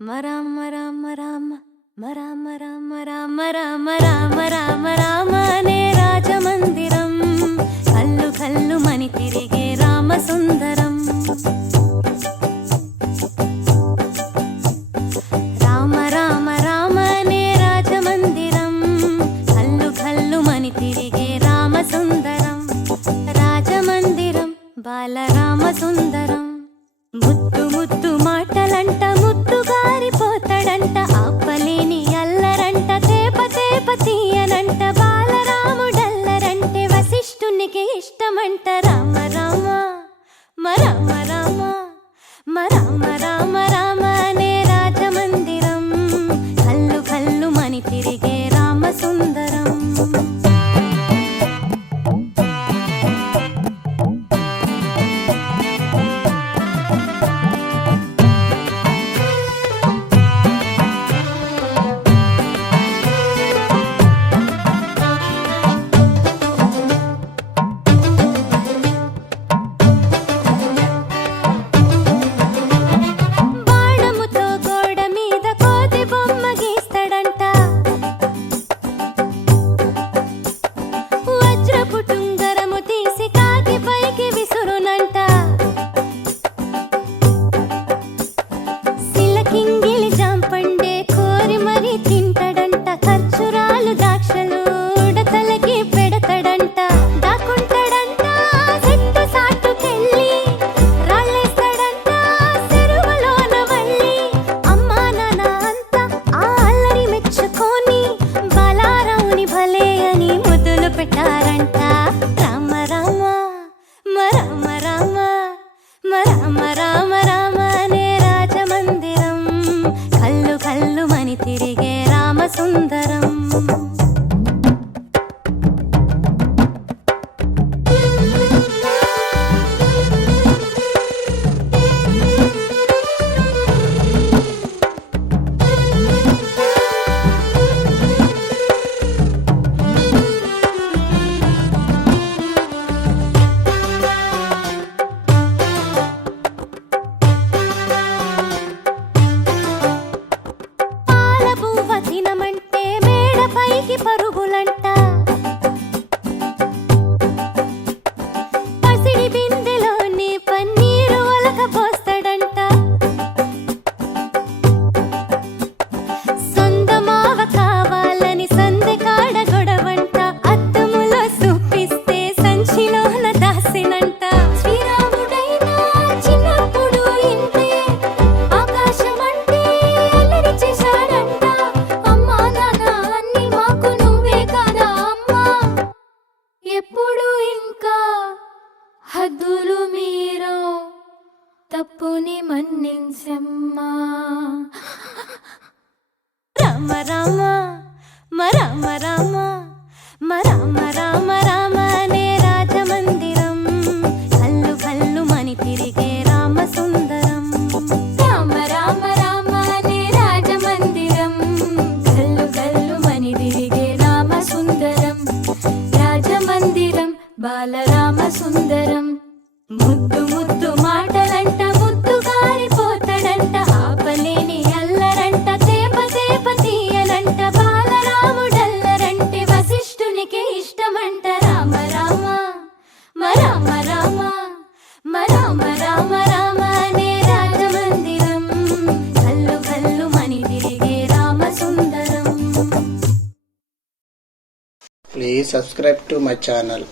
రామ రామ రామ రామ రామ రామ రామ రామ రామ రామ అనే రాజమందిరం కల్లు కల్లు మని తిరిగే రామ సుందరం. రామ రామ రామ అనే రాజమందిరం కల్లు కల్లు మని తిరిగే రామ సుందరం. రాజమందిరం బాలరామ సుందరం. ముద్దు ముద్దు మాటలంట ముద్దు గారిపోతాడంట, ఆపలేని అల్లరంట తేప తేప తీయనంట. బాలరాముడల్లరంటే వశిష్ఠునికి ఇష్టమంట. రామ రామ రామ రామ రామ రామ రామ అనే రాజమందిరం కల్లు కల్లు మని తిరిగే రామ సుందరం. తిరిగే రామ సుందరం. పరుగులంట పసిడి బిందెలోని పన్నీరు ఒలకపోస్తాడంట. సొందమావ కావాలని సందె కాడ గొడవంట, అద్దములో చూపిస్తే సంచిలోన దాసినంట. శ్రీరాముడైనా చిన్నప్పుడు ఇంతే ఆకాశమంటే అల్లరి చేశాడంట. అమ్మా నాన్న అన్ని మాకు నువ్వే కదా అమ్మా, ఎప్పుడు ఇంకా హద్దులు మీరో తప్పుని మన్నించమ్మా. రామ రామ రామ రామ రామ రామ రామ అనే రాజమందిరం కల్లు కల్లు మని తిరిగే రామ సుందరం. రామ రామ రామ అనే రాజమందిరం కల్లు కల్లు మని తిరిగే రామ సుందరం. రాజమందిరం బాలరామ సుందరం. ముద్దు ముద్దు మాటలంట ముద్దు గారిపోతాడంట, ఆపలేని అల్లరంట తేప తేప తీయనంట. బాలరాముడల్లరంటే వశిష్ఠునికి ఇష్టమంట. రామ రామ రామ రామ రామ రామ రామ అనే రాజమందిరం కల్లు కల్లు మని తిరిగే రామ సుందరం. Please subscribe to my channel.